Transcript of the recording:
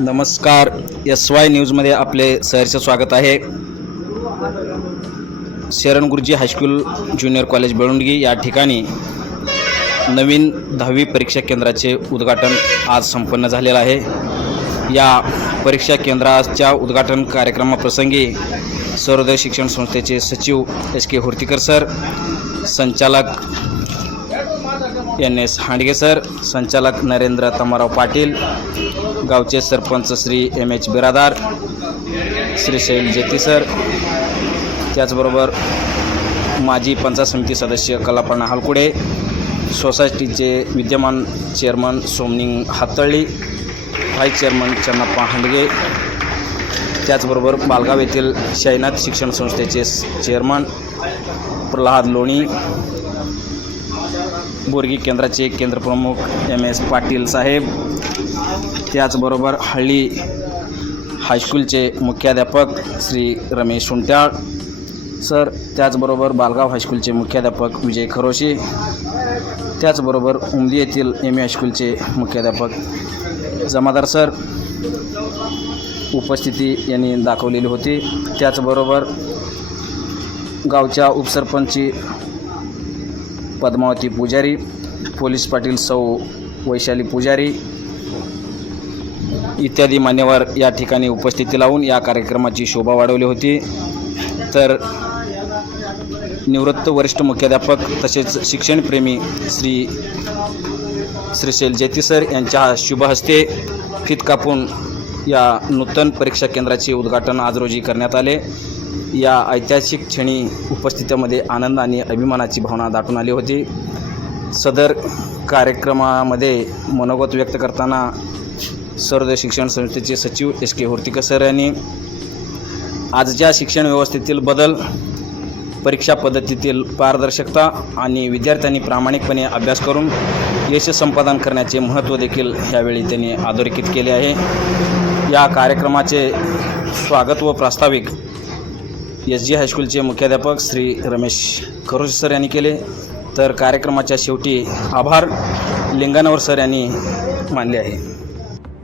नमस्कार. S Y न्यूजमध्ये आपले सहर्ष स्वागत आहे. शरण गुरुजी हायस्कूल ज्युनियर कॉलेज बेळुंडगी या ठिकाणी नवीन दहावी परीक्षा केंद्राचे उद्घाटन आज संपन्न झालेलं आहे. या परीक्षा केंद्राच्या उद्घाटन कार्यक्रमाप्रसंगी सर्वोदय शिक्षण संस्थेचे सचिव एस के होर्तीकर सर संचालक एन एस हांडगे सर संचालक नरेंद्र तमाराव पाटील गावचे sarpanch Shri M H Biradar Shri Shail Jeti sir त्याचबरोबर माजी पंचायत समिती सदस्य कलापण्णा हालकुडे सोसायटीचे विद्यमान chairman Somning Hatali vice chairman Channappa Handge त्याचबरोबर बालगाव येथील शैनाथ शिक्षण संस्थेचे चेअरमन प्रल्हाद लोणी बोरगी केंद्राचे केंद्रप्रमुख एम एस पाटील साहेब त्याचबरोबर हळ्ळी हायस्कूलचे मुख्याध्यापक श्री रमेश सुंट्याळ सर त्याचबरोबर बालगाव हायस्कूलचे मुख्याध्यापक विजय खरोशी त्याचबरोबर उमदी येथील एम ए हायस्कूलचे मुख्याध्यापक जमादार सर उपस्थिती यांनी दाखवलेली होती. त्याचबरोबर गावच्या उपसरपंची पद्मावती पुजारी पोलीस पाटील सौ वैशाली पुजारी इत्यादी मान्यवर या ठिकाणी उपस्थिती लावून या कार्यक्रमाची शोभा वाढवली होती. तर निवृत्त वरिष्ठ मुख्याध्यापक तसेच शिक्षणप्रेमी श्री श्रीशैल जेतीसर जेती सर यांच्या शुभ हस्ते फित कापून या नूतन परीक्षा केंद्राचे उद्घाटन आज रोजी करण्यात आले. या ऐतिहासिक क्षणी उपस्थितीमध्ये आनंद आणि अभिमानाची भावना दाटून आली होती. सदर कार्यक्रमामध्ये मनोगत व्यक्त करताना सर्वोदय शिक्षण संस्थेचे सचिव एस के होर्तिकर सर यांनी आजच्या शिक्षण व्यवस्थेतील बदल परीक्षा पद्धतीतील पारदर्शकता आणि विद्यार्थ्यांनी प्रामाणिकपणे अभ्यास करून यश संपादन करण्याचे महत्त्व देखील यावेळी त्यांनी अधोरेखित केले आहे. या कार्यक्रमाचे स्वागत व प्रास्ताविक एस जी हायस्कूलचे मुख्याध्यापक श्री रमेश खरोशी सर यांनी केले. तर कार्यक्रमाच्या शेवटी आभार लिंगानवर सर यांनी मानले आहे.